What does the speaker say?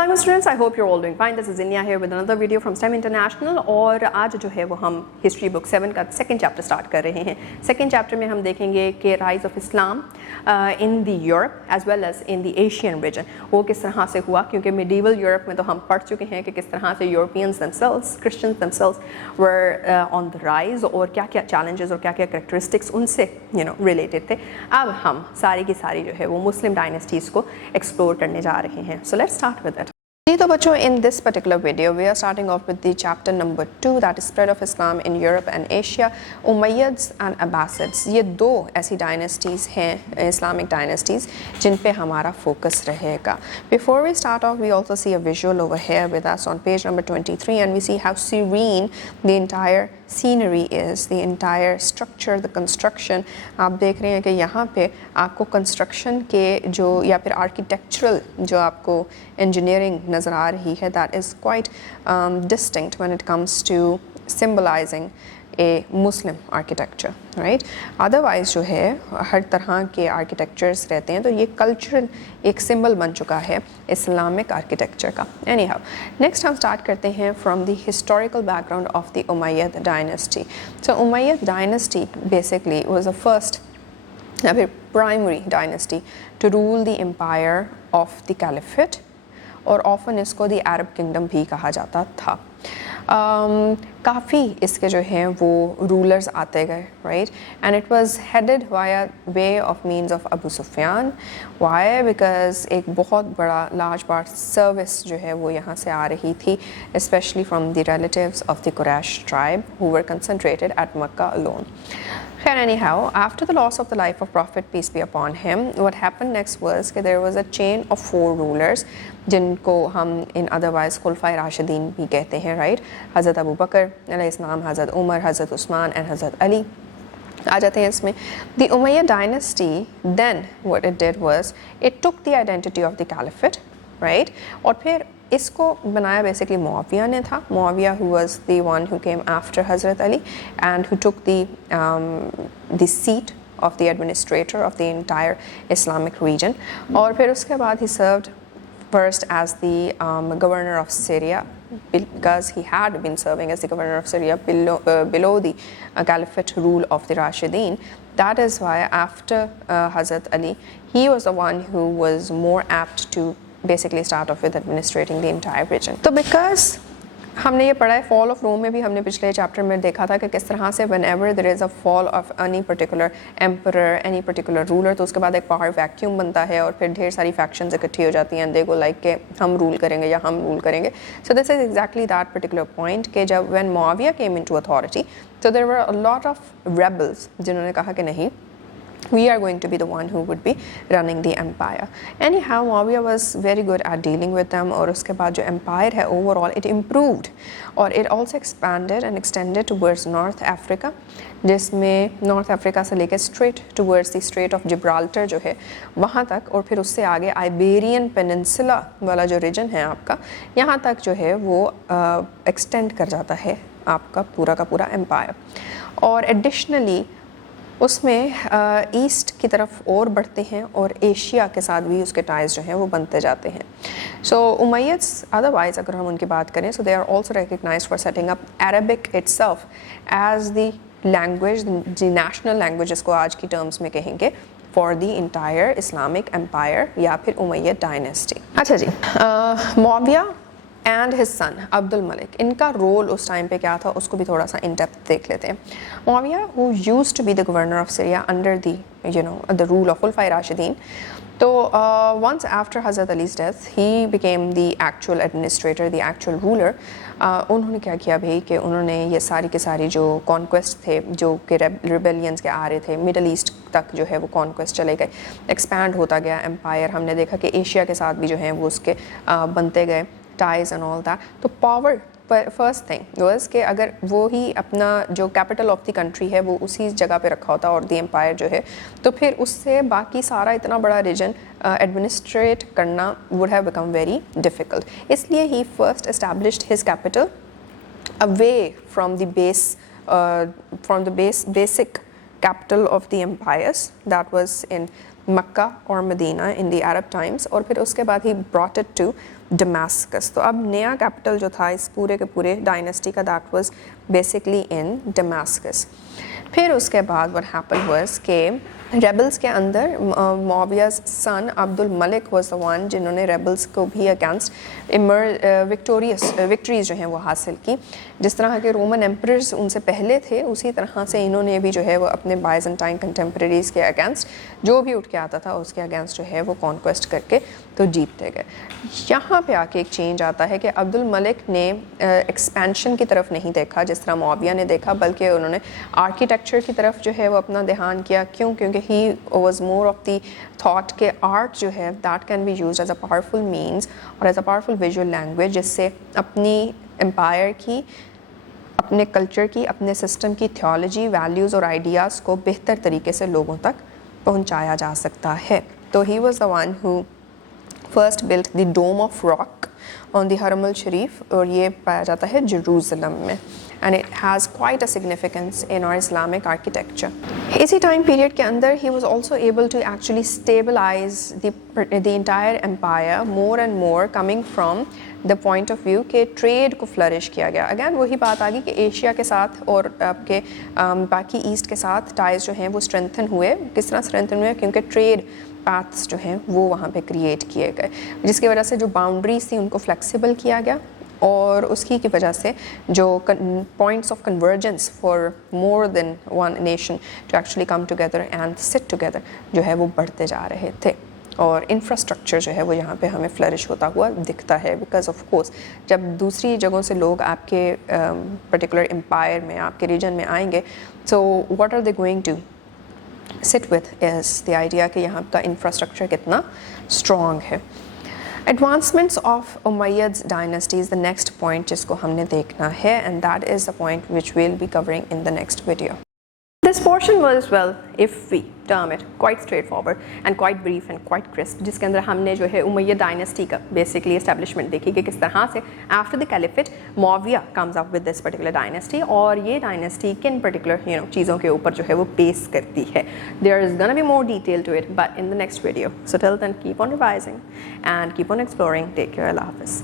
Assalamu students, I hope you're all doing fine. This is Inya here with another video from STEM International और आज जो है वो हम हिस्ट्री बुक 7 का सेकंड चैप्टर स्टार्ट कर रहे हैं। सेकंड चैप्टर में हम देखेंगे कि rise of Islam in the Europe as well as in the Asian region, वो किस तरह से हुआ, क्योंकि मिडीवल यूरोप में तो हम पढ़ चुके हैं कि किस तरह से Europeans themselves, Christians themselves were on the rise और क्या क्या चैलेंजेस और क्या क्या करेक्टरिस्टिक्स उनसे रिलेटेड थे। अब हम सारी की सारी जो है वो मुस्लिम डायनेस्टीज़ को एक्सप्लोर करने जा रहे हैं। So let's start with it. तो बच्चों, in this particular video we are starting off with the chapter number 2, that is spread of Islam in Europe and Asia, Umayyads and Abbasids। ये दो ऐसी डायनेस्टीज़ हैं, इस्लामिक डायनेस्टीज़, जिन पे हमारा focus रहेगा। Before we start off, we also see a visual over here with us on page number 23 and we see how serene the entire scenery is, the entire structure, the construction। आप देख रहे हैं कि यहाँ पे आपको construction के जो या फिर आर्किटेक्चरल जो आपको इंजीनियरिंग नज़र आ रही है, that is quite distinct when it comes to symbolizing a Muslim architecture, right? Otherwise जो है हर तरह के आर्किटेक्चर्स रहते हैं, तो ये कल्चरल एक सिंबल बन चुका है इस्लामिक आर्किटेक्चर का। Anyhow, next हम स्टार्ट करते हैं from the historical background of the Umayyad dynasty। So Umayyad dynasty basically was the first या फिर primary dynasty to rule the empire of the caliphate, और ऑफन इसको दी अरब किंगडम भी कहा जाता था। काफ़ी इसके जो हैं वो रूलर्स आते गए, right, and it was headed via way of means of Abu Sufyan. Why? Because एक बहुत बड़ा लार्ज पार्ट सर्विस जो है वो यहाँ से आ रही थी, specially from the relatives of the Quraysh tribe who were concentrated at Mecca alone. Anyhow, after the loss of the life of Prophet, peace be upon him, what happened next was that there was a chain of 4 rulers, जिनको हम in otherwise खुलफाए राशिदीन भी कहते हैं, right? हज़रत अबू बकर अलैहिस्सलाम, हज़रत उमर, हज़रत Usman and हज़रत अली आ जाते हैं इसमें। The Umayyad dynasty, then what it did was it took the identity of the caliphate, right? और फिर इसको बनाया बेसिकली मुआविया ने था। Muawiya who was the one who came after Hazrat Ali and who took the seat of the administrator of the entire Islamic region। और फिर उसके बाद he served first as the governor of Syria, because he had been serving as the governor of Syria below the caliphate rule of the Rashideen। That is why after Hazrat Ali, he was the one who was more apt to basically start off with administrating the entire region। तो because हमने ये पढ़ा है, fall of Rome में भी हमने पिछले chapter में देखा था कि किस तरह से whenever there is a fall of any particular emperor, any particular ruler, तो उसके बाद एक पावर वैक्यूम बनता है और फिर ढेर सारी फैक्शंस इकट्ठी हो जाती हैं, दे गो लाइक के हम रूल करेंगे या हम रूल करेंगे। So this is exactly that particular point कि जब when Muawiya came into authority, so there were a lot of rebels जिन्होंने कहा कि नहीं, we are going to be the one who would be running the empire। Anyhow, Muawiyah was very good at dealing with them, और उसके बाद जो empire है overall it improved और it also expanded and extended towards North Africa, जिसमें North Africa से लेकर straight towards the Strait of Gibraltar जो है वहाँ तक, और फिर उससे आगे Iberian Peninsula वाला जो region है आपका, यहाँ तक जो है वो extend कर जाता है आपका पूरा का पूरा empire। और additionally उसमें ईस्ट की तरफ और बढ़ते हैं और एशिया के साथ भी उसके टाइज जो हैं वो बनते जाते हैं। सो उमैय्यद्स अदरवाइज अगर हम उनकी बात करें, so they are also recognized for setting up Arabic itself as the language, the national language जिसको आज की टर्म्स में कहेंगे, for the entire Islamic empire या फिर उमैय्यद डायनेस्टी। अच्छा जी, Muawiya and his son Abdul Malik, इनका रोल उस टाइम पे क्या था उसको भी थोड़ा सा इन डेप्थ देख लेते हैं। Muawiya who used to be the governor of Syria under the rule of खुलफाए राशिदीन, तो वंस आफ्टर हज़रत अली's death he became the actual administrator, the actual ruler. उन्होंने क्या किया भाई कि उन्होंने ये सारी के सारी जो कॉन्क्वेस्ट थे जो कि रिबेलियंस के आ रहे थे, मिडल ईस्ट तक जो है वो कॉन्क्वेस्ट चले गए, एक्सपैंड होता गया एम्पायर। हमने देखा कि एशिया के साथ भी जो हैं वो उसके बनते गए ties and all that। तो पावर फर्स्ट थिंग वाज कि अगर वो ही अपना जो कैपिटल ऑफ द कंट्री है वो उसी जगह पे रखा होता और द एम्पायर जो है, तो फिर उससे बाकी सारा इतना बड़ा रीजन एडमिनिस्ट्रेट करना would have become very difficult. इसलिए he first established his capital away from the basic capital of the empires, that was in Makkah or Medina in the Arab times, और फिर उसके बाद he brought it to Damascus. तो अब नया capital जो था इस पूरे के पूरे डायनेस्टी का, that was basically in Damascus. फिर उसके बाद व्हाट हैपन वाज के रेबल्स के अंदर मुआविया's son Abdul Malik was the one जिन्होंने रेबल्स को भी अगेंस्ट विक्ट्रीज जो हैं वो हासिल की. जिस तरह के रोमन एम्परर्स उनसे पहले थे उसी तरह से इन्होंने भी जो है वो अपने बाइजेंटाइन कंटेम्प्रेरीज के अगेंस्ट जो भी उठ के आता था उसके अगेंस्ट जो है वो कॉन्क्वेस्ट करके तो जीतते गए. यहाँ पे आके एक चेंज आता है कि अब्दुल मलिक ने एक्सपेंशन की तरफ नहीं देखा जिस तरह मुआविया ने देखा, बल्कि उन्होंने आर्किटेक्चर की तरफ जो है वो अपना ध्यान किया. क्यों? क्योंकि he was more of the thought के आर्ट जो है that can be used as a powerful means और as a powerful visual language, जिससे अपनी एम्पायर की, अपने कल्चर की, अपने सिस्टम की थियोलॉजी, वैल्यूज़ और आइडियाज़ को बेहतर तरीके से लोगों तक पहुंचाया जा सकता है. तो he was the one who first built the dome of rock on the Haram al शरीफ, और ये पाया जाता है जेरूसलम में, and it has quite a significance in our Islamic architecture. इसी time period के अंदर he was also able to actually stabilize the entire empire more and more, coming from the point of view कि trade को flourish किया गया. Again वही बात आ गई कि एशिया के साथ और आपके बाकी ईस्ट के साथ ties जो हैं वो strengthen हुए. किस तरह strengthen हुए? क्योंकि trade paths जो हैं वो वहाँ पे create किए गए, जिसकी वजह से जो boundaries थी उनको flexible किया गया, और उसकी की वजह से जो points of convergence for more than one nation to actually come together and sit together जो है वो बढ़ते जा रहे थे. और इंफ्रास्ट्रक्चर जो है वो यहाँ पे हमें फ्लरिश होता हुआ दिखता है, बिकॉज ऑफ कोर्स जब दूसरी जगहों से लोग आपके पर्टिकुलर एम्पायर में, आपके रीजन में आएंगे, so what are they going to sit with is the idea कि यहाँ का इंफ्रास्ट्रक्चर कितना स्ट्रॉन्ग है. Advancements of Umayyads dynasty is the next point जिसको हमने देखना है, and that is the point which we'll be covering in the next video. This portion was, well, if we term it, quite straightforward and quite brief and quite crisp, जिसके अंदर हमने जो है Umayyad dynasty का basically establishment देखी कि किस तरह से after the caliphate Muawiya comes up with this particular dynasty, और ये डायनेस्टी किन पर्टिकुलर चीज़ों के ऊपर जो है वो बेस करती है. There is gonna be more detail to it but in the next video. So till then keep on revising and keep on exploring. Take care. Allah Hafiz.